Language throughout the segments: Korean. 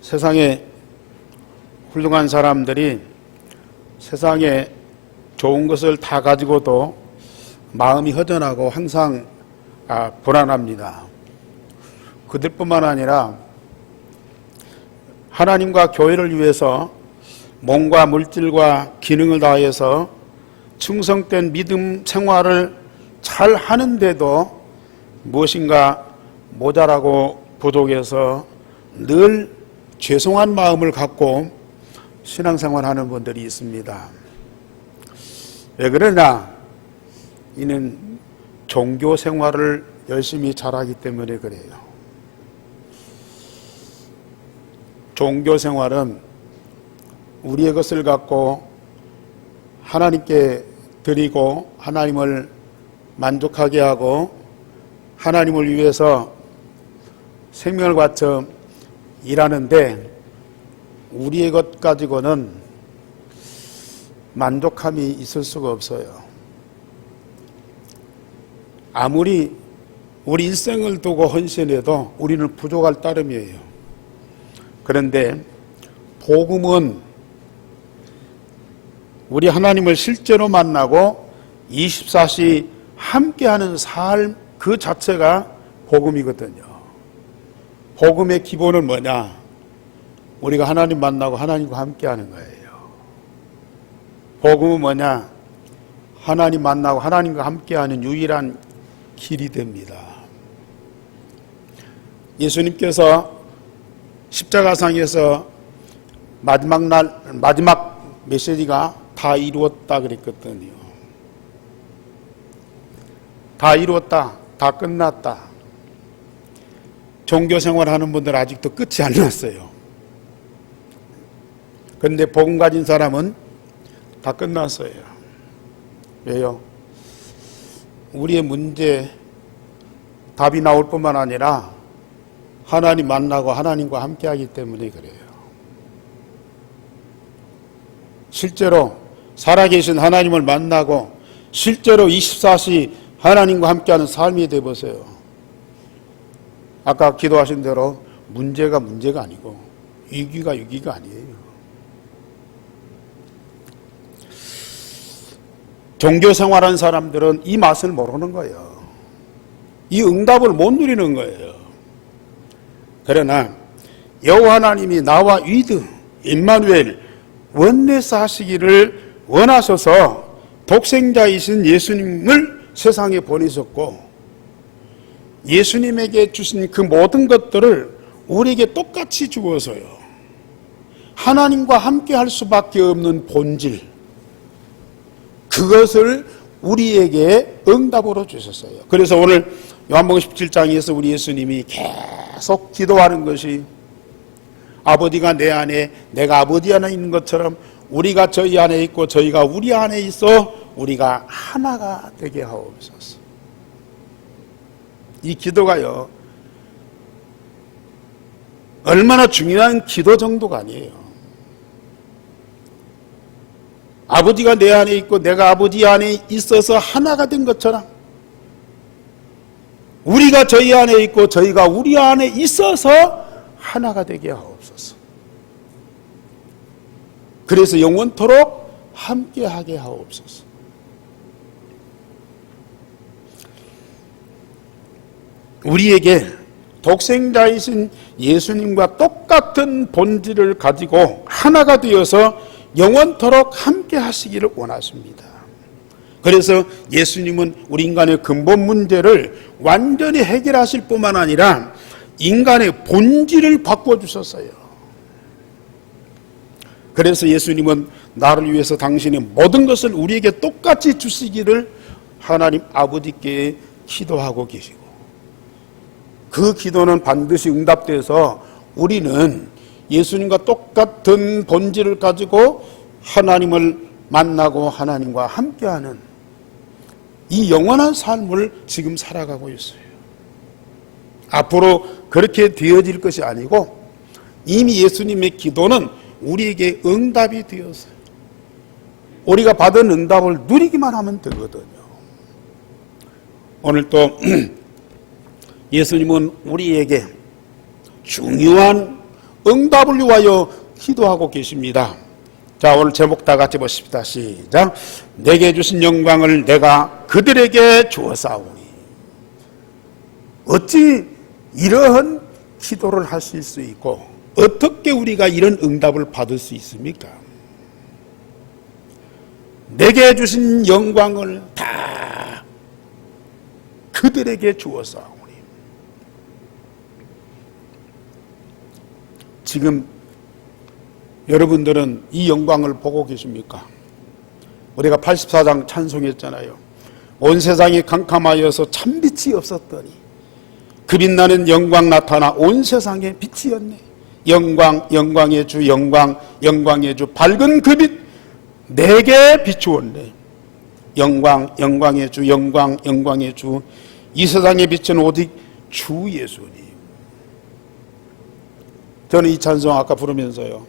세상에 훌륭한 사람들이 세상에 좋은 것을 다 가지고도 마음이 허전하고 항상 불안합니다. 그들뿐만 아니라 하나님과 교회를 위해서 몸과 물질과 기능을 다해서 충성된 믿음 생활을 잘 하는데도 무엇인가 모자라고 부족해서 늘 죄송한 마음을 갖고 신앙생활하는 분들이 있습니다. 왜 그러냐? 이는 종교 생활을 열심히 잘하기 때문에 그래요. 종교 생활은 우리의 것을 갖고 하나님께 드리고 하나님을 만족하게 하고 하나님을 위해서 생명을 바쳐 일하는데 우리의 것 가지고는 만족함이 있을 수가 없어요. 아무리 우리 일생을 두고 헌신해도 우리는 부족할 따름이에요. 그런데 복음은 우리 하나님을 실제로 만나고 24시 함께하는 삶 그 자체가 복음이거든요. 복음의 기본은 뭐냐? 우리가 하나님 만나고 하나님과 함께하는 거예요. 복음은 뭐냐? 하나님 만나고 하나님과 함께하는 유일한 길이 됩니다. 예수님께서 십자가상에서 마지막 메시지가 다 이루었다 그랬거든요. 다 이루었다. 다 끝났다. 종교생활 하는 분들 아직도 끝이 안 났어요. 그런데 복음 가진 사람은 다 끝났어요. 왜요? 우리의 문제 답이 나올 뿐만 아니라 하나님 만나고 하나님과 함께하기 때문에 그래요. 실제로 살아계신 하나님을 만나고 실제로 24시 하나님과 함께하는 삶이 되어보세요. 아까 기도하신 대로 문제가 아니고 위기가 아니에요. 종교생활하는 사람들은 이 맛을 모르는 거예요. 이 응답을 못 누리는 거예요. 그러나 여호와 하나님이 나와 위드 임마누엘 원내스 하시기를 원하셔서 독생자이신 예수님을 세상에 보내셨고 예수님에게 주신 그 모든 것들을 우리에게 똑같이 주어서요. 하나님과 함께 할 수밖에 없는 본질 그것을 우리에게 응답으로 주셨어요. 그래서 오늘 요한복음 17장에서 우리 예수님이 계속 기도하는 것이 아버지가 내 안에 내가 아버지 안에 있는 것처럼 우리가 저희 안에 있고 저희가 우리 안에 있어 우리가 하나가 되게 하옵소서. 이 기도가요 얼마나 중요한 기도 정도가 아니에요. 아버지가 내 안에 있고 내가 아버지 안에 있어서 하나가 된 것처럼 우리가 저희 안에 있고 저희가 우리 안에 있어서 하나가 되게 하옵소서. 그래서 영원토록 함께하게 하옵소서. 우리에게 독생자이신 예수님과 똑같은 본질을 가지고 하나가 되어서 영원토록 함께 하시기를 원하십니다. 그래서 예수님은 우리 인간의 근본 문제를 완전히 해결하실 뿐만 아니라 인간의 본질을 바꿔주셨어요. 그래서 예수님은 나를 위해서 당신의 모든 것을 우리에게 똑같이 주시기를 하나님 아버지께 기도하고 계시고 그 기도는 반드시 응답돼서 우리는 예수님과 똑같은 본질을 가지고 하나님을 만나고 하나님과 함께하는 이 영원한 삶을 지금 살아가고 있어요. 앞으로 그렇게 되어질 것이 아니고 이미 예수님의 기도는 우리에게 응답이 되었어요. 우리가 받은 응답을 누리기만 하면 되거든요. 오늘 또 예수님은 우리에게 중요한 응답을 위하여 기도하고 계십니다. 자, 오늘 제목 다 같이 보십시다. 시작. 내게 주신 영광을 내가 그들에게 주었사오니. 어찌 이러한 기도를 하실 수 있고 어떻게 우리가 이런 응답을 받을 수 있습니까? 내게 주신 영광을 다 그들에게 주었사오니. 지금 여러분들은 이 영광을 보고 계십니까? 우리가 84장 찬송했잖아요. 온 세상이 캄캄하여서 참빛이 없었더니 그 빛나는 영광 나타나 온 세상에 빛이었네. 영광, 영광의 주, 영광, 영광의 주, 밝은 그 빛 내게 비추었네. 영광, 영광의 주, 영광, 영광의 주, 이 세상의 빛은 오직 주 예수님. 저는 이 찬송 아까 부르면서요,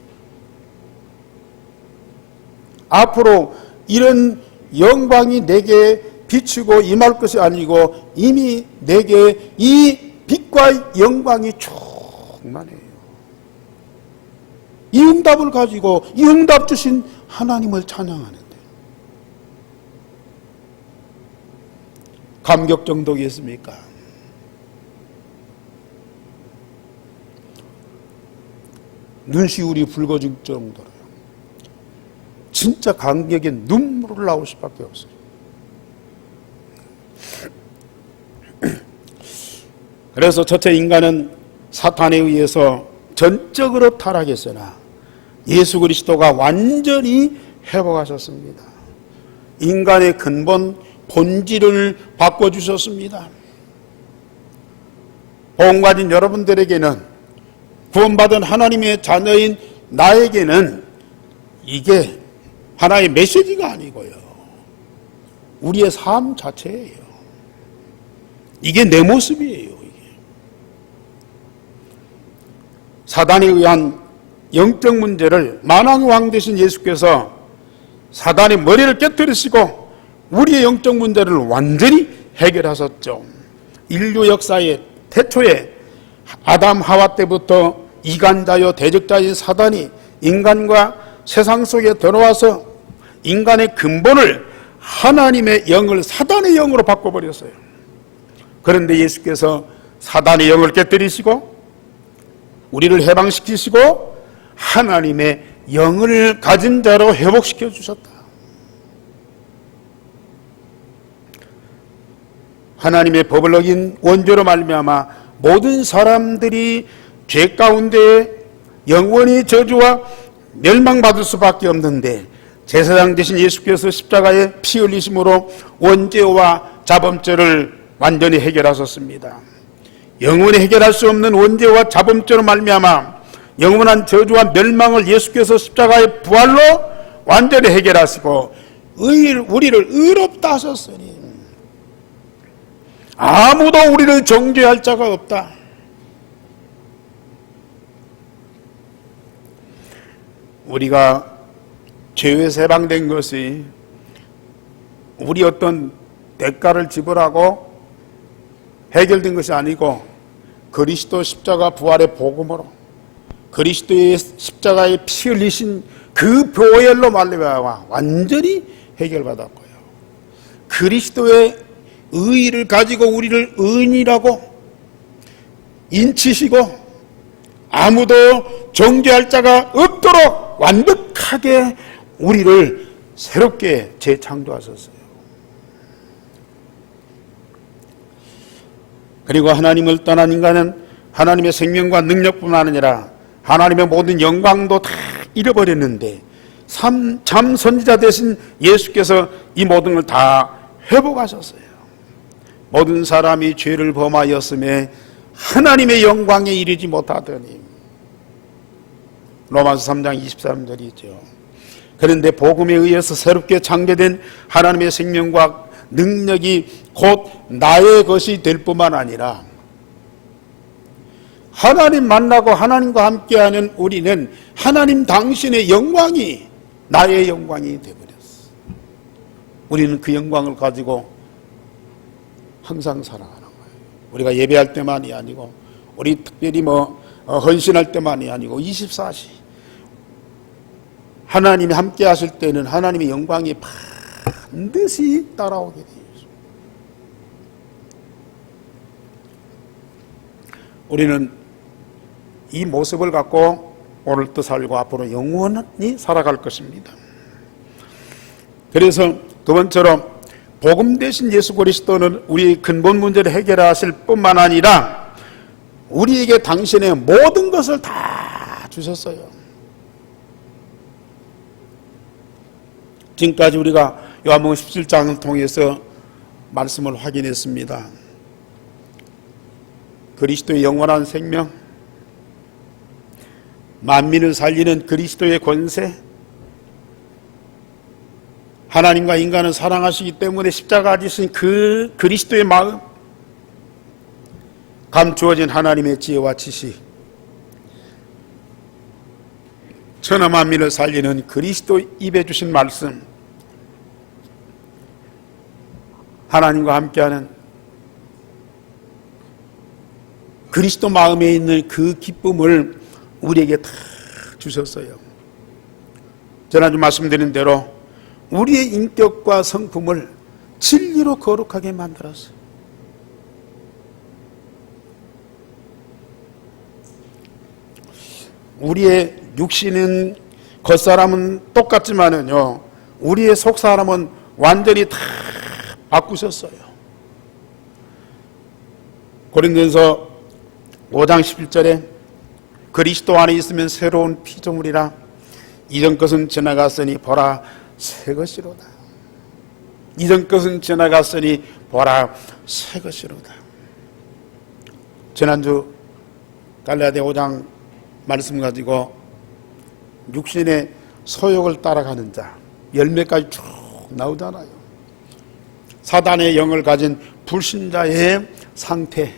앞으로 이런 영광이 내게 비추고 임할 것이 아니고 이미 내게 이 빛과 영광이 충만해요. 이 응답을 가지고 이 응답 주신 하나님을 찬양하는데 감격 정도겠습니까? 눈시울이 붉어질 정도로요. 진짜 감격에 눈물을 나올 수밖에 없어요. 그래서 첫째, 인간은 사탄에 의해서 전적으로 타락했으나 예수 그리스도가 완전히 회복하셨습니다. 인간의 근본 본질을 바꿔주셨습니다. 복음 가진 여러분들에게는, 구원받은 하나님의 자녀인 나에게는 이게 하나의 메시지가 아니고요, 우리의 삶 자체예요. 이게 내 모습이에요. 이게 사단에 의한 영적 문제를 만왕의 왕 되신 예수께서 사단의 머리를 깨뜨리시고 우리의 영적 문제를 완전히 해결하셨죠. 인류 역사의 태초에 아담 하와 때부터 이간자요 대적자인 사단이 인간과 세상 속에 들어와서 인간의 근본을 하나님의 영을 사단의 영으로 바꿔버렸어요. 그런데 예수께서 사단의 영을 깨뜨리시고 우리를 해방시키시고 하나님의 영을 가진 자로 회복시켜 주셨다. 하나님의 법을 어긴 원죄로 말미암아 모든 사람들이 죄 가운데 영원히 저주와 멸망받을 수밖에 없는데, 제사장 되신 예수께서 십자가에 피 흘리심으로 원죄와 자범죄를 완전히 해결하셨습니다. 영원히 해결할 수 없는 원죄와 자범죄로 말미암아 영원한 저주와 멸망을 예수께서 십자가의 부활로 완전히 해결하시고 우리를 의롭다 하셨으니 아무도 우리를 정죄할 자가 없다. 우리가 죄에서 해방된 것이 우리 어떤 대가를 지불하고 해결된 것이 아니고 그리스도 십자가 부활의 복음으로 그리스도의 십자가에 피 흘리신 그 보혈로 말미암아 완전히 해결받았고요. 그리스도의 의의를 가지고 우리를 의인이라고 인치시고 아무도 정죄할 자가 없도록 완벽하게 우리를 새롭게 재창조하셨어요. 그리고 하나님을 떠난 인간은 하나님의 생명과 능력뿐만 아니라 하나님의 모든 영광도 다 잃어버렸는데 참 선지자 되신 예수께서 이 모든 걸 다 회복하셨어요. 모든 사람이 죄를 범하였음에 하나님의 영광에 이르지 못하더니, 로마서 3장 23절이죠. 그런데 복음에 의해서 새롭게 창조된 하나님의 생명과 능력이 곧 나의 것이 될 뿐만 아니라 하나님 만나고 하나님과 함께하는 우리는 하나님 당신의 영광이 나의 영광이 되어버렸어. 우리는 그 영광을 가지고 항상 살아가는 거예요. 우리가 예배할 때만이 아니고 우리 특별히 헌신할 때만이 아니고 24시 하나님이 함께 하실 때는 하나님의 영광이 반드시 따라오게 되어 있습니다. 우리는 이 모습을 갖고 오늘도 살고 앞으로 영원히 살아갈 것입니다. 그래서 두 번째로 복음 대신 예수 그리스도는 우리의 근본 문제를 해결하실 뿐만 아니라 우리에게 당신의 모든 것을 다 주셨어요. 지금까지 우리가 요한복음 17장을 통해서 말씀을 확인했습니다. 그리스도의 영원한 생명, 만민을 살리는 그리스도의 권세, 하나님과 인간을 사랑하시기 때문에 십자가에 지신 그 그리스도의 마음, 감추어진 하나님의 지혜와 지식, 천하 만민을 살리는 그리스도 입에 주신 말씀, 하나님과 함께하는 그리스도 마음에 있는 그 기쁨을 우리에게 다 주셨어요. 지난주 말씀드린 대로 우리의 인격과 성품을 진리로 거룩하게 만들었어요. 우리의 육신은 겉사람은 똑같지만은요, 우리의 속사람은 완전히 다 바꾸셨어요. 고린도전서 5장 11절에 그리스도 안에 있으면 새로운 피조물이라 이전 것은 지나갔으니 보라 새 것이로다. 이전 것은 지나갔으니 보라 새 것이로다. 지난주 갈라디아 5장 말씀 가지고 육신의 소욕을 따라가는 자 열매까지 쭉 나오잖아요. 사단의 영을 가진 불신자의 상태,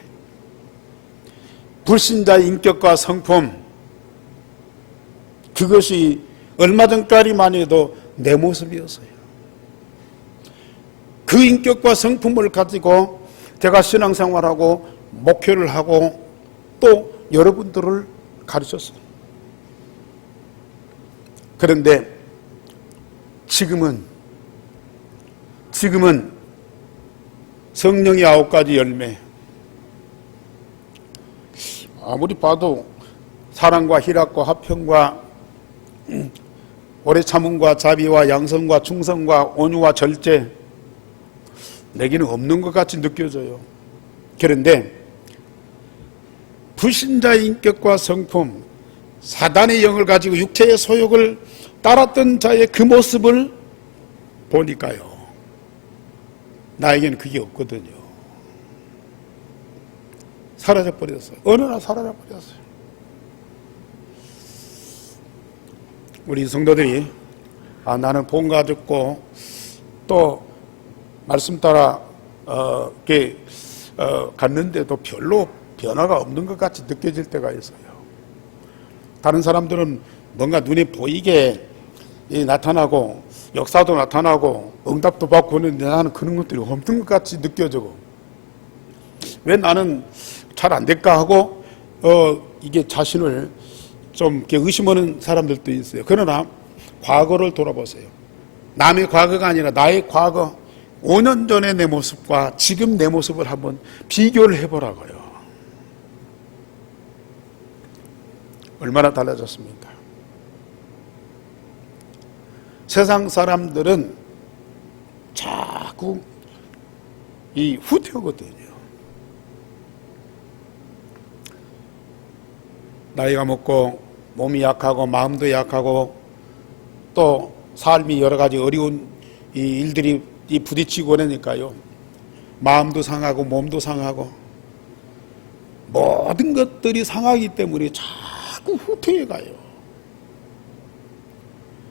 불신자의 인격과 성품, 그것이 얼마 전까지만 해도 내 모습이었어요. 그 인격과 성품을 가지고 제가 신앙생활하고 목회를 하고 또 여러분들을 가르쳤어요. 그런데 지금은 성령의 9가지 열매, 아무리 봐도 사랑과 희락과 화평과 오래 참음과 자비와 양선과 충성과 온유와 절제, 내게는 없는 것 같이 느껴져요. 그런데 불신자의 인격과 성품, 사단의 영을 가지고 육체의 소욕을 따랐던 자의 그 모습을 보니까요, 나에게는 그게 없거든요. 사라져버렸어요. 어느 날 사라져버렸어요. 우리 성도들이 나는 본가 듣고 또 말씀 따라 갔는데도 별로 변화가 없는 것 같이 느껴질 때가 있어요. 다른 사람들은 뭔가 눈에 보이게 나타나고 역사도 나타나고 응답도 받고 하는데 나는 그런 것들이 없는 것 같이 느껴지고, 왜 나는 잘 안 될까 하고 이게 자신을 좀 이렇게 의심하는 사람들도 있어요. 그러나 과거를 돌아보세요. 남의 과거가 아니라 나의 과거, 5년 전의 내 모습과 지금 내 모습을 한번 비교를 해보라고요. 얼마나 달라졌습니까? 세상 사람들은 자꾸 이 후퇴하거든요. 나이가 먹고 몸이 약하고 마음도 약하고 또 삶이 여러 가지 어려운 이 일들이 부딪히고 그러니까요, 마음도 상하고 몸도 상하고 모든 것들이 상하기 때문에 자꾸 후퇴해 가요.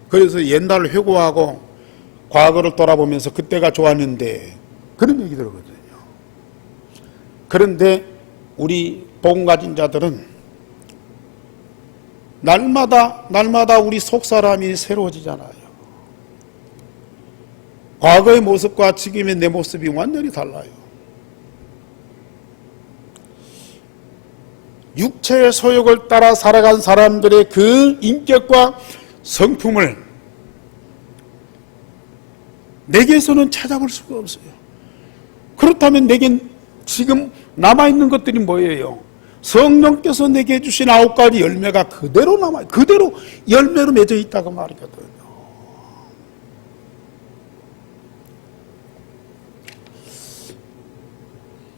그래서 옛날을 회고하고 과거를 돌아보면서 그때가 좋았는데 그런 얘기 들거든요. 그런데 우리 복음 가진 자들은 날마다 우리 속사람이 새로워지잖아요. 과거의 모습과 지금의 내 모습이 완전히 달라요. 육체의 소욕을 따라 살아간 사람들의 그 인격과 성품을 내게서는 찾아볼 수가 없어요. 그렇다면 내겐 지금 남아있는 것들이 뭐예요? 성령께서 내게 주신 9가지 열매가 그대로 남아요. 그대로 열매로 맺어 있다고 말이거든요.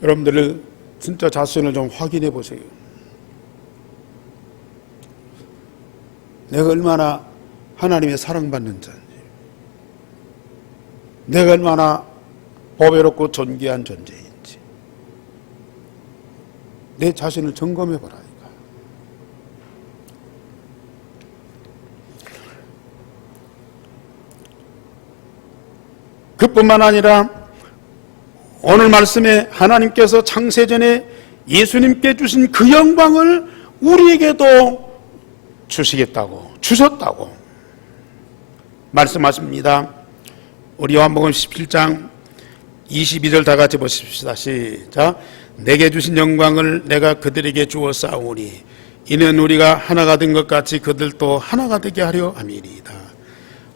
여러분들 진짜 자신을 좀 확인해 보세요. 내가 얼마나 하나님의 사랑받는 자인지, 내가 얼마나 보배롭고 존귀한 존재인지 내 자신을 점검해 보라니까. 그뿐만 아니라 오늘 말씀에 하나님께서 창세전에 예수님께 주신 그 영광을 우리에게도 주셨다고 말씀하십니다. 우리 요한복음 17장 22절 다 같이 보십시다. 시작. 내게 주신 영광을 내가 그들에게 주었사오니 이는 우리가 하나가 된 것 같이 그들도 하나가 되게 하려 함이니이다.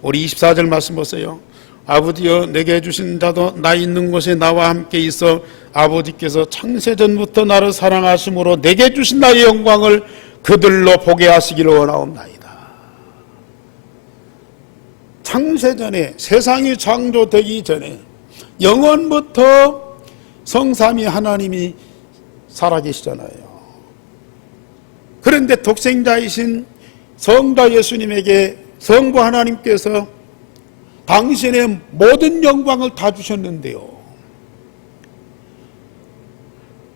우리 24절 말씀 보세요. 아버지여 내게 주신 자도 나 있는 곳에 나와 함께 있어 아버지께서 창세전부터 나를 사랑하심으로 내게 주신 나의 영광을 그들로 보게 하시기를 원하옵나이다. 창세전에, 세상이 창조되기 전에 영원부터 성삼위 하나님이 살아계시잖아요. 그런데 독생자이신 성자 예수님에게 성부 하나님께서 당신의 모든 영광을 다 주셨는데요,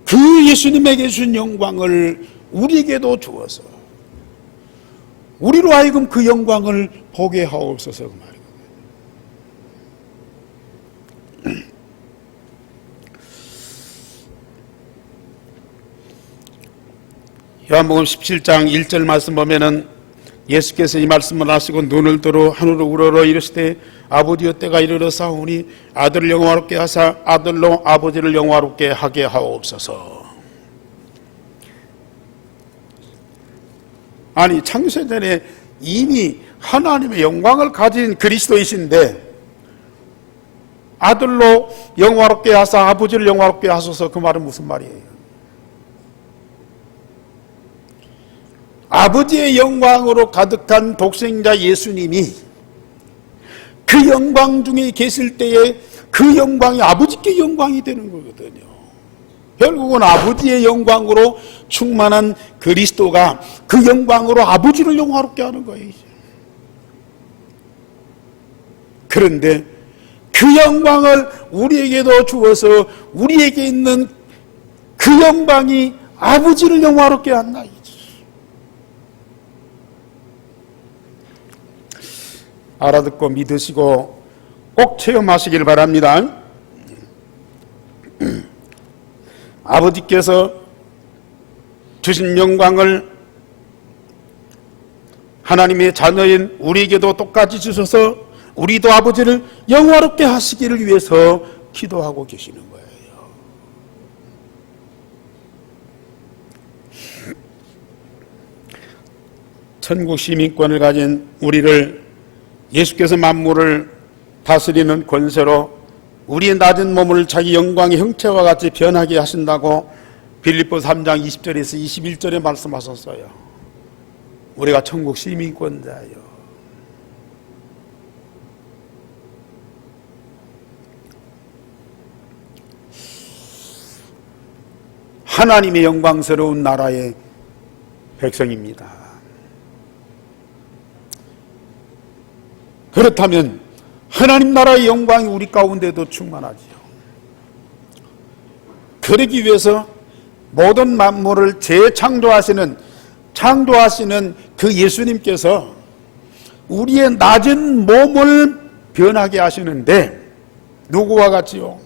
그 예수님에게 주신 영광을 우리에게도 주어서 우리로 하여금 그 영광을 보게 하옵소서 그 말이거든요. 요한복음 17장 1절 말씀 보면은 예수께서 이 말씀을 하시고 눈을 들어 하늘로 우러러 이르시되 아버지여 때가 이르러 싸우니 아들을 영화롭게 하사 아들로 아버지를 영화롭게 하게 하옵소서. 아니 창세전에 이미 하나님의 영광을 가진 그리스도이신데 아들로 영화롭게 하사 아버지를 영화롭게 하소서, 그 말은 무슨 말이에요? 아버지의 영광으로 가득한 독생자 예수님이 그 영광 중에 계실 때에 그 영광이 아버지께 영광이 되는 거거든요. 결국은 아버지의 영광으로 충만한 그리스도가 그 영광으로 아버지를 영화롭게 하는 거예요. 그런데 그 영광을 우리에게도 주어서 우리에게 있는 그 영광이 아버지를 영화롭게 한다. 알아듣고 믿으시고 꼭 체험하시길 바랍니다. 아버지께서 주신 영광을 하나님의 자녀인 우리에게도 똑같이 주셔서 우리도 아버지를 영화롭게 하시기를 위해서 기도하고 계시는 거예요. 천국 시민권을 가진 우리를 예수께서 만물을 다스리는 권세로 우리의 낮은 몸을 자기 영광의 형체와 같이 변하게 하신다고 빌립보 3장 20절에서 21절에 말씀하셨어요. 우리가 천국 시민권자예요. 하나님의 영광스러운 나라의 백성입니다. 그렇다면 하나님 나라의 영광이 우리 가운데도 충만하지요. 그러기 위해서 모든 만물을 재창조하시는 그 예수님께서 우리의 낮은 몸을 변하게 하시는데 누구와 같이요?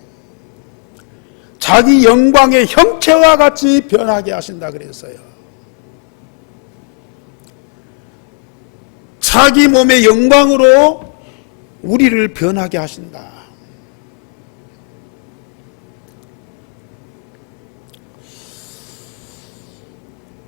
자기 영광의 형체와 같이 변하게 하신다 그랬어요. 자기 몸의 영광으로 우리를 변하게 하신다.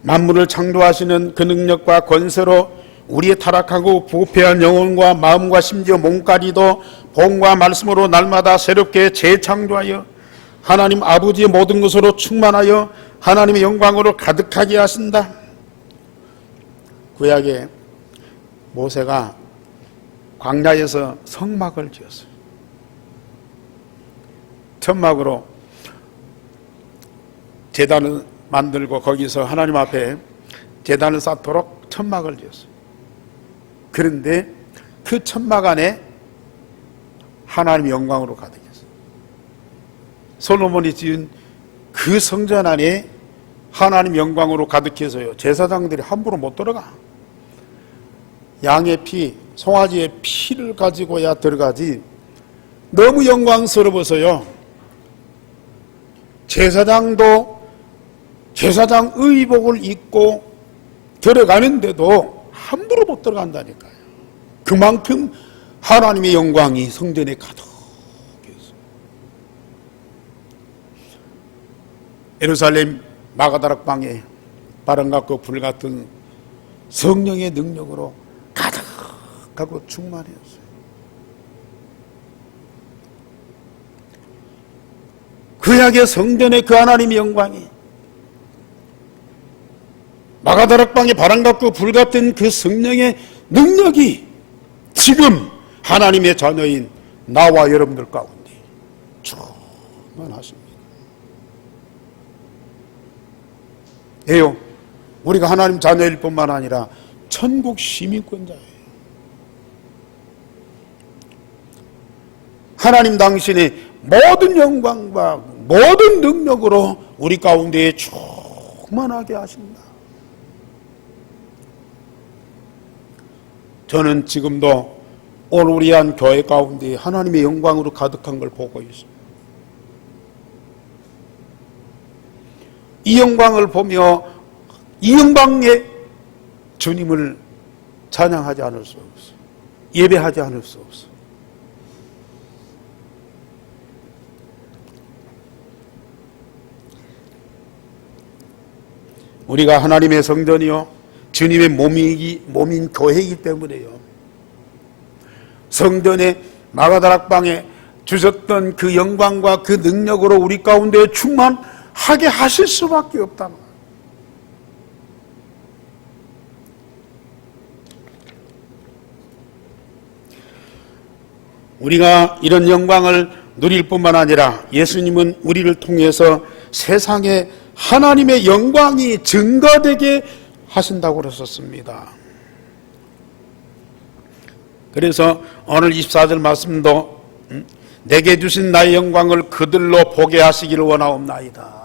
만물을 창조하시는 그 능력과 권세로 우리의 타락하고 부패한 영혼과 마음과 심지어 몸까지도 복음과 말씀으로 날마다 새롭게 재창조하여 하나님 아버지의 모든 것으로 충만하여 하나님의 영광으로 가득하게 하신다. 구약에 모세가 광야에서 성막을 지었어요. 천막으로 제단을 만들고 거기서 하나님 앞에 제단을 쌓도록 천막을 지었어요. 그런데 그 천막 안에 하나님의 영광으로 가득했어요. 솔로몬이 지은 그 성전 안에 하나님 영광으로 가득해서요, 제사장들이 함부로 못 들어가. 양의 피, 송아지의 피를 가지고야 들어가지. 너무 영광스러워서요, 제사장도 제사장 의복을 입고 들어가는데도 함부로 못 들어간다니까요. 그만큼 하나님의 영광이 성전에 가득했어요. 예루살렘 마가다락방에 바람같고 불같은 성령의 능력으로 가득하고 충만했어요. 구약의 성전의 그 하나님의 영광이 마가다락방에 바람같고 불같은 그 성령의 능력이 지금 하나님의 자녀인 나와 여러분들 가운데 충만하십니다. 예요, 우리가 하나님 자녀일 뿐만 아니라 천국 시민권자예요. 하나님 당신의 모든 영광과 모든 능력으로 우리 가운데에 충만하게 하신다. 저는 지금도 오늘 우리 한 교회 가운데 하나님의 영광으로 가득한 걸 보고 있습니다. 이 영광을 보며 이 영광에 주님을 찬양하지 않을 수 없어요. 예배하지 않을 수 없어요. 우리가 하나님의 성전이요, 주님의 몸인 교회이기 때문에요, 성전의 마가다락방에 주셨던 그 영광과 그 능력으로 우리 가운데 충만하게 하실 수밖에 없다. 우리가 이런 영광을 누릴 뿐만 아니라 예수님은 우리를 통해서 세상에 하나님의 영광이 증거되게 하신다고 그러셨습니다. 그래서 오늘 24절 말씀도 내게 주신 나의 영광을 그들로 보게 하시기를 원하옵나이다.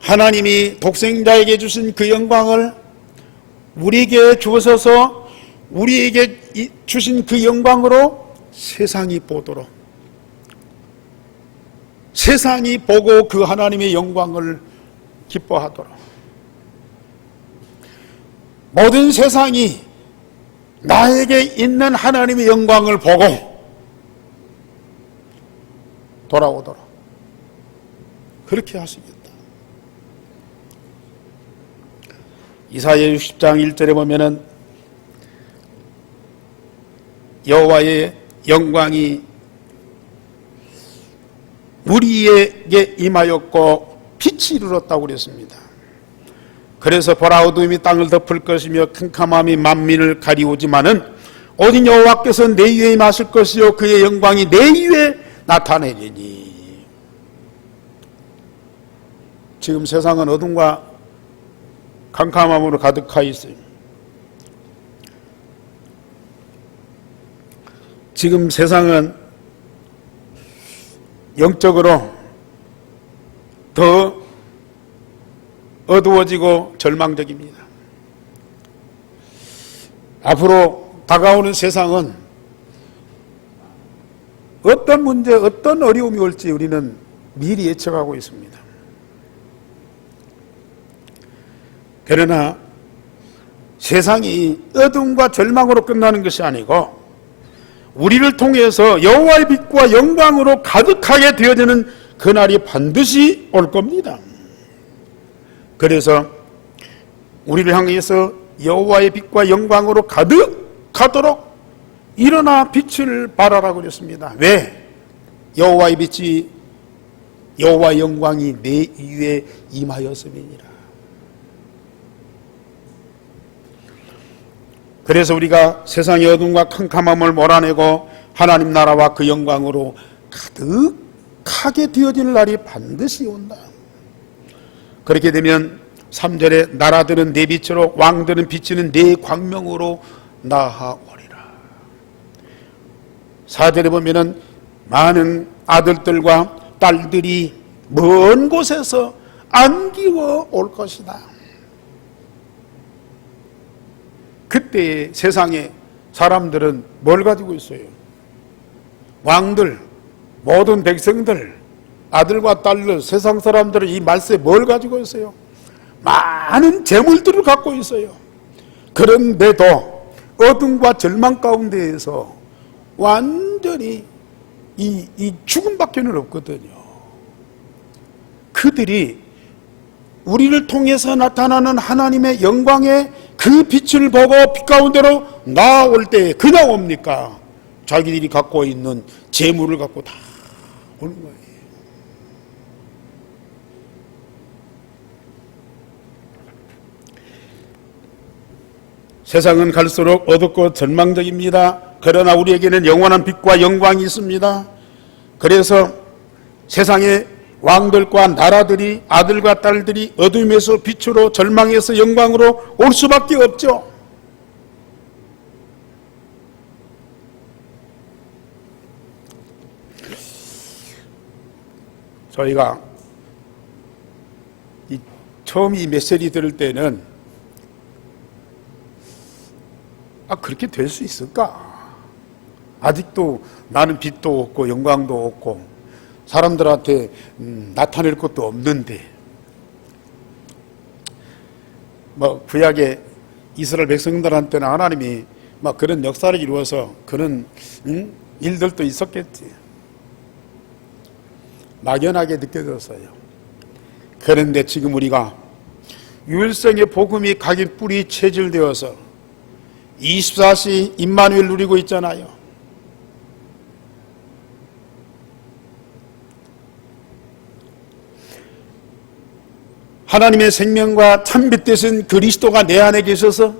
하나님이 독생자에게 주신 그 영광을 우리에게 주셔서 우리에게 주신 그 영광으로 세상이 보도록, 세상이 보고 그 하나님의 영광을 기뻐하도록, 모든 세상이 나에게 있는 하나님의 영광을 보고 돌아오도록 그렇게 하시겠다. 이사야 60장 1절에 보면은 여호와의 영광이 우리에게 임하였고 빛이 이르렀다고 그랬습니다. 그래서 보라, 어둠이 땅을 덮을 것이며 캄캄함이 만민을 가리우지만은 오직 여호와께서 내 위에 임하실 것이요 그의 영광이 내 위에 나타내리니. 지금 세상은 어둠과 캄캄함으로 가득하 있어요. 지금 세상은 영적으로 더 어두워지고 절망적입니다. 앞으로 다가오는 세상은 어떤 문제, 어떤 어려움이 올지 우리는 미리 예측하고 있습니다. 그러나 세상이 어둠과 절망으로 끝나는 것이 아니고 우리를 통해서 여호와의 빛과 영광으로 가득하게 되어지는 그날이 반드시 올 겁니다. 그래서 우리를 향해서 여호와의 빛과 영광으로 가득하도록 일어나 빛을 발하라고 그랬습니다. 왜? 여호와의 빛이, 여호와의 영광이 내 위에 임하였음이니라. 그래서 우리가 세상의 어둠과 캄캄함을 몰아내고 하나님 나라와 그 영광으로 가득하게 되어질 날이 반드시 온다. 그렇게 되면 3절에 나라들은 내 빛으로 왕들은 비치는 내 광명으로 나아오리라. 4절에 보면은 많은 아들들과 딸들이 먼 곳에서 안기워 올 것이다. 그때 세상에 사람들은 뭘 가지고 있어요? 왕들, 모든 백성들, 아들과 딸들, 세상 사람들은 이 말세에 뭘 가지고 있어요? 많은 재물들을 갖고 있어요. 그런데도 어둠과 절망 가운데에서 완전히 이 죽음밖에는 없거든요. 그들이 우리를 통해서 나타나는 하나님의 영광의 그 빛을 보고 빛 가운데로 나올 때 그냥 옵니까? 자기들이 갖고 있는 재물을 갖고 다 오는 거예요. 세상은 갈수록 어둡고 절망적입니다. 그러나 우리에게는 영원한 빛과 영광이 있습니다. 그래서 세상의 왕들과 나라들이, 아들과 딸들이 어둠에서 빛으로, 절망에서 영광으로 올 수밖에 없죠. 저희가 처음 이 메시지 들을 때는 그렇게 될 수 있을까? 아직도 나는 빛도 없고 영광도 없고 사람들한테 나타낼 것도 없는데, 구약의 이스라엘 백성들한테는 하나님이 그런 역사를 이루어서 그런 일들도 있었겠지. 막연하게 느껴졌어요. 그런데 지금 우리가 유일성의 복음이 각인 뿌리 체질되어서 24시 임마누엘 누리고 있잖아요. 하나님의 생명과 참빛 되신 그리스도가 내 안에 계셔서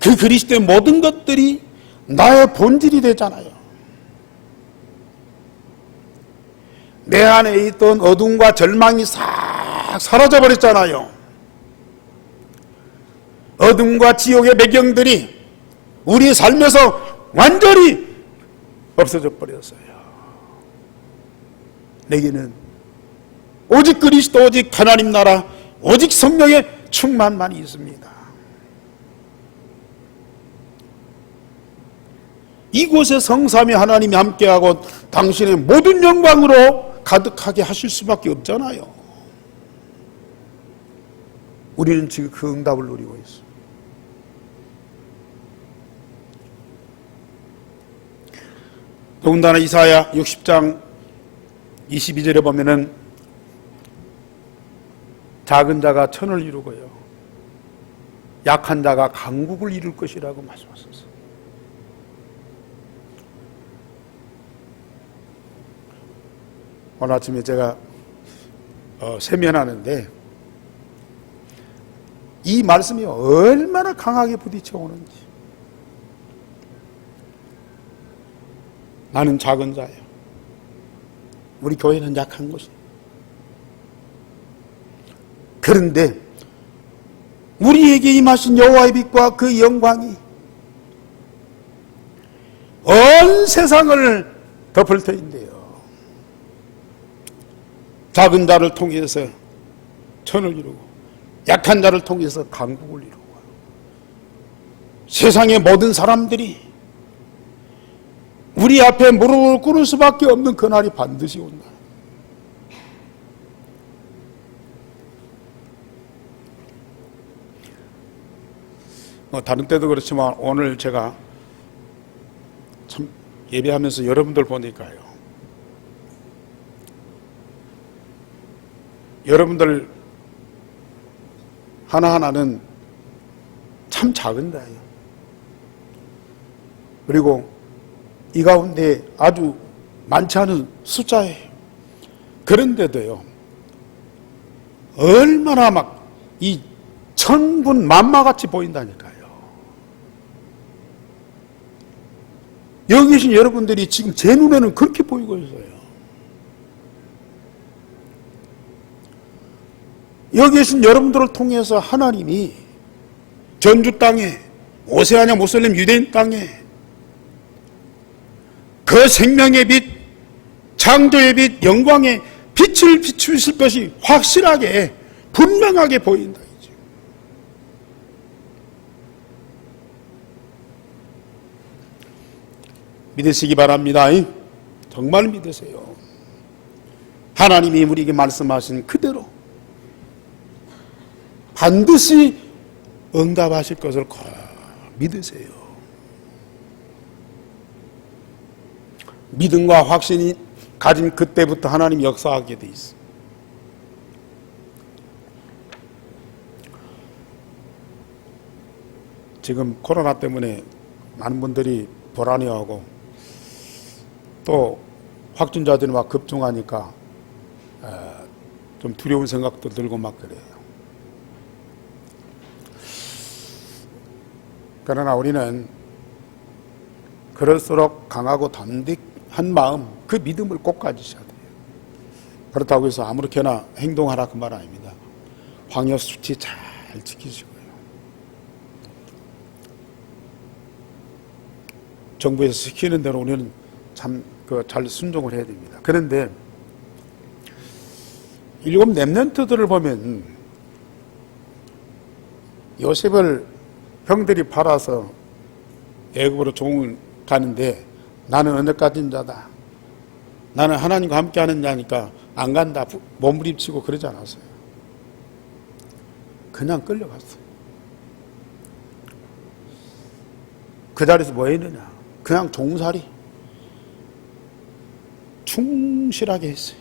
그 그리스도의 모든 것들이 나의 본질이 되잖아요. 내 안에 있던 어둠과 절망이 싹 사라져 버렸잖아요. 어둠과 지옥의 배경들이 우리 삶에서 완전히 없어져 버렸어요. 내게는 오직 그리스도, 오직 하나님 나라, 오직 성령의 충만만이 있습니다. 이곳에 성삼위 하나님이 함께하고 당신의 모든 영광으로 가득하게 하실 수밖에 없잖아요. 우리는 지금 그 응답을 누리고 있어요. 더군다나 이사야 60장 22절에 보면은 작은 자가 천을 이루고요, 약한 자가 강국을 이룰 것이라고 말씀하셨어요. 오늘 아침에 제가 세면하는데 이 말씀이 얼마나 강하게 부딪혀 오는지. 나는 작은 자예요. 우리 교회는 약한 것이에요. 그런데 우리에게 임하신 여호와의 빛과 그 영광이 온 세상을 덮을 터인데요, 작은 자를 통해서 천을 이루고 약한 자를 통해서 강국을 이루고 세상의 모든 사람들이 우리 앞에 무릎을 꿇을 수밖에 없는 그날이 반드시 온다. 다른 때도 그렇지만 오늘 제가 참 예배하면서 여러분들 보니까요, 여러분들 하나하나는 참 작은 거예요. 그리고 이 가운데 아주 많지 않은 숫자예요. 그런데도요, 얼마나 막 이 천군 만마같이 보인다니까요. 여기 계신 여러분들이 지금 제 눈에는 그렇게 보이고 있어요. 여기 계신 여러분들을 통해서 하나님이 전주 땅에, 오세아냐 모슬렘 유대인 땅에 그 생명의 빛, 창조의 빛, 영광의 빛을 비추실 것이 확실하게 분명하게 보인다. 믿으시기 바랍니다. 정말 믿으세요. 하나님이 우리에게 말씀하신 그대로 반드시 응답하실 것을 꼭 믿으세요. 믿음과 확신이 가진 그때부터 하나님 역사하게 돼 있어. 지금 코로나 때문에 많은 분들이 불안해하고 또 확진자들이 막 급증하니까 좀 두려운 생각도 들고 막 그래요. 그러나 우리는 그럴수록 강하고 담대한 마음, 그 믿음을 꼭 가지셔야 돼요. 그렇다고 해서 아무렇게나 행동하라 그 말 아닙니다. 방역 수치 잘 지키시고요. 정부에서 시키는 대로 우리는 참 잘 순종을 해야 됩니다. 그런데 일곱 렘넌트들을 보면 요셉을 형들이 팔아서 애굽으로 종을 가는데 나는 언제까지인 자다. 나는 하나님과 함께하는 자니까 안 간다. 몸부림치고 그러지 않았어요. 그냥 끌려갔어요. 그 자리에서 뭐 했느냐. 그냥 종살이 충실하게 했어요.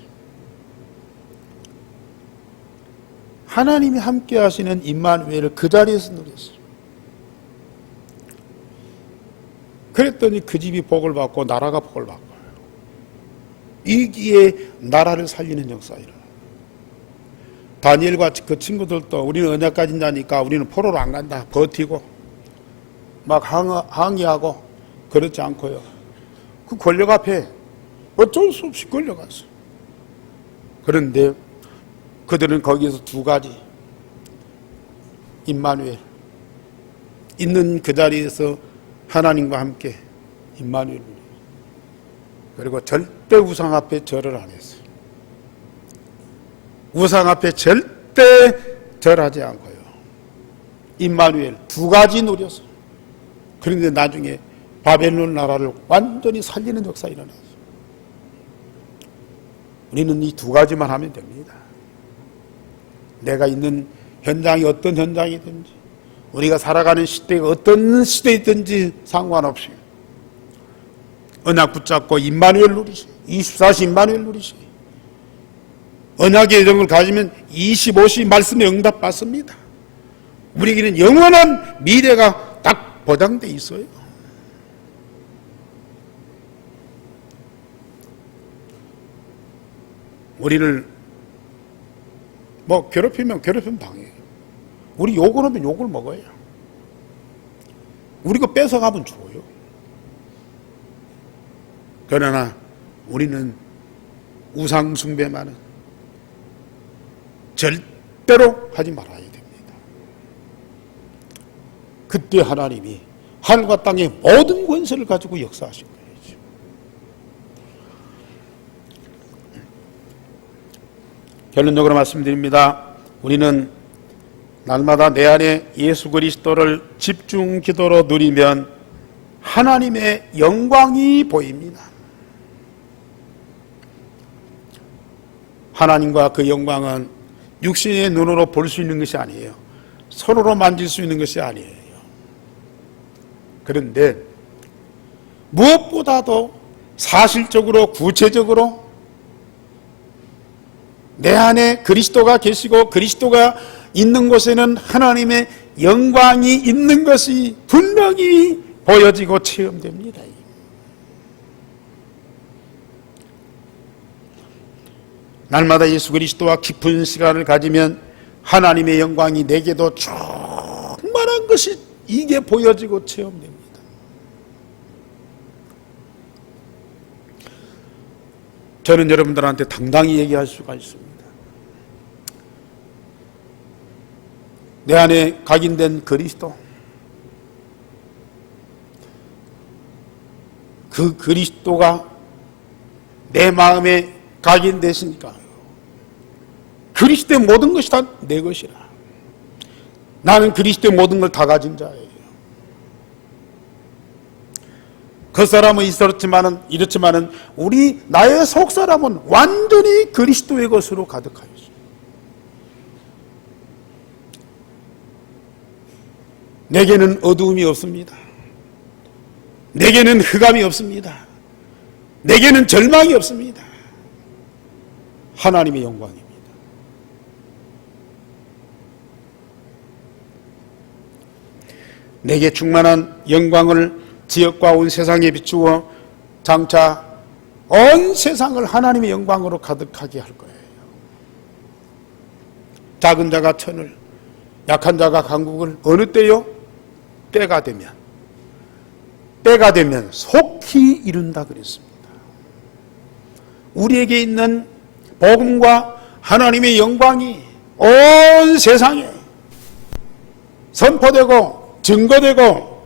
하나님이 함께 하시는 임마누엘을 그 자리에서 누렸어요. 그랬더니 그 집이 복을 받고 나라가 복을 받고 이기에 나라를 살리는 역사가 일어나요. 다니엘과 그 친구들도 우리는 언제까지 자니까 우리는 포로로 안 간다. 버티고 막 항의하고 그렇지 않고요. 그 권력 앞에 어쩔 수 없이 끌려갔어요. 그런데 그들은 거기에서 두 가지, 임마누엘, 있는 그 자리에서 하나님과 함께 임마누엘, 그리고 절대 우상 앞에 절을 안 했어요. 우상 앞에 절대 절하지 않고요. 임마누엘 두 가지 누렸어요. 그런데 나중에 바벨론 나라를 완전히 살리는 역사가 일어났어요. 우리는 이 두 가지만 하면 됩니다. 내가 있는 현장이 어떤 현장이든지 우리가 살아가는 시대가 어떤 시대이든지 상관없이 언약 붙잡고 임마누엘 누리시, 24시 임마누엘 누리시. 언약의 예정을 가지면 25시 말씀에 응답 받습니다. 우리에게는 영원한 미래가 딱 보장돼 있어요. 우리를 뭐 괴롭히면 당해요. 우리 욕을 하면 욕을 먹어요. 우리 거 뺏어가면 줘요. 그러나 우리는 우상 숭배만은 절대로 하지 말아야 됩니다. 그때 하나님이 하늘과 땅의 모든 권세를 가지고 역사하신 거예요. 결론적으로 말씀드립니다. 우리는 날마다 내 안에 예수 그리스도를 집중 기도로 누리면 하나님의 영광이 보입니다. 하나님과 그 영광은 육신의 눈으로 볼 수 있는 것이 아니에요. 손으로 만질 수 있는 것이 아니에요. 그런데 무엇보다도 사실적으로 구체적으로 내 안에 그리스도가 계시고 그리스도가 있는 곳에는 하나님의 영광이 있는 것이 분명히 보여지고 체험됩니다. 날마다 예수 그리스도와 깊은 시간을 가지면 하나님의 영광이 내게도 충만한 것이 이게 보여지고 체험됩니다. 저는 여러분들한테 당당히 얘기할 수가 있습니다. 내 안에 각인된 그리스도, 그 그리스도가 내 마음에 각인되시니까 그리스도의 모든 것이 다 내 것이라. 나는 그리스도의 모든 걸 다 가진 자예요. 그 사람은 이렇지만은 우리 나의 속 사람은 완전히 그리스도의 것으로 가득하여 있어요. 내게는 어두움이 없습니다. 내게는 흑암이 없습니다. 내게는 절망이 없습니다. 하나님의 영광입니다. 내게 충만한 영광을 지역과 온 세상에 비추어 장차 온 세상을 하나님의 영광으로 가득하게 할 거예요. 작은 자가 천을, 약한 자가 강국을 어느 때요? 때가 되면 속히 이룬다 그랬습니다. 우리에게 있는 복음과 하나님의 영광이 온 세상에 선포되고 증거되고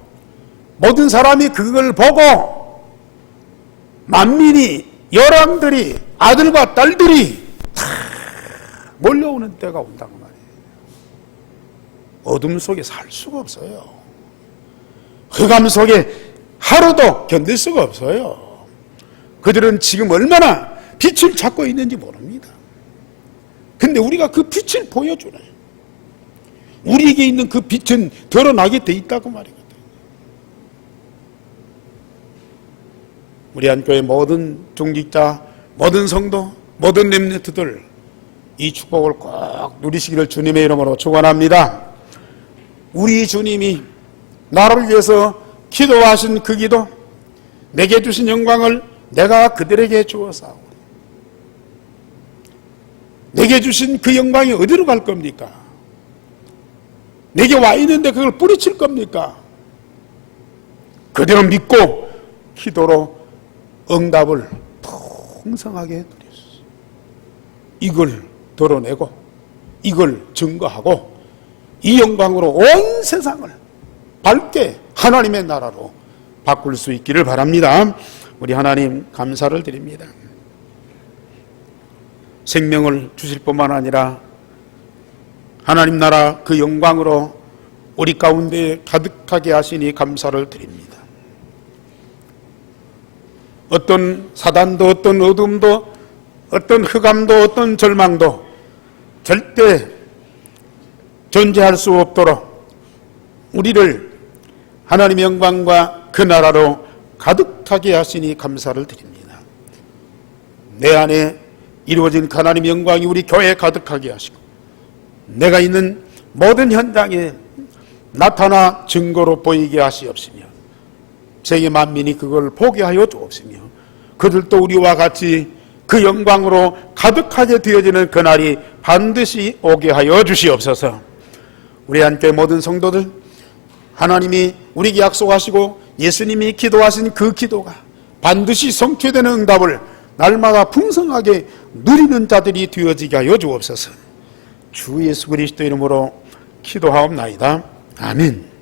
모든 사람이 그걸 보고 만민이, 열왕들이, 아들과 딸들이 다 몰려오는 때가 온다고 말이에요. 어둠 속에 살 수가 없어요. 흑암 속에 하루도 견딜 수가 없어요. 그들은 지금 얼마나 빛을 찾고 있는지 모릅니다. 근데 우리가 그 빛을 보여주네. 우리에게 있는 그 빛은 드러나게 돼 있다고 말이거든. 우리 한교회 모든 중직자, 모든 성도, 모든 렘넌트들 이 축복을 꼭 누리시기를 주님의 이름으로 축원합니다. 우리 주님이 나를 위해서 기도하신 그 기도, 내게 주신 영광을 내가 그들에게 주어서 내게 주신 그 영광이 어디로 갈 겁니까? 내게 와 있는데 그걸 뿌리칠 겁니까? 그대로 믿고 기도로 응답을 풍성하게 드렸어요. 이걸 드러내고 이걸 증거하고 이 영광으로 온 세상을 밝게 하나님의 나라로 바꿀 수 있기를 바랍니다. 우리 하나님 감사를 드립니다. 생명을 주실 뿐만 아니라 하나님 나라 그 영광으로 우리 가운데 가득하게 하시니 감사를 드립니다. 어떤 사단도, 어떤 어둠도, 어떤 흑암도, 어떤 절망도 절대 존재할 수 없도록 우리를 하나님의 영광과 그 나라로 가득하게 하시니 감사를 드립니다. 내 안에 이루어진 하나님의 영광이 우리 교회에 가득하게 하시고 내가 있는 모든 현장에 나타나 증거로 보이게 하시옵시며 세계 만민이 그걸 보게 하여 주옵시며 그들도 우리와 같이 그 영광으로 가득하게 되어지는 그날이 반드시 오게 하여 주시옵소서. 우리 함께 모든 성도들 하나님이 우리에게 약속하시고 예수님이 기도하신 그 기도가 반드시 성취되는 응답을 날마다 풍성하게 누리는 자들이 되어지게 하여 주옵소서. 주 예수 그리스도 이름으로 기도하옵나이다. 아멘.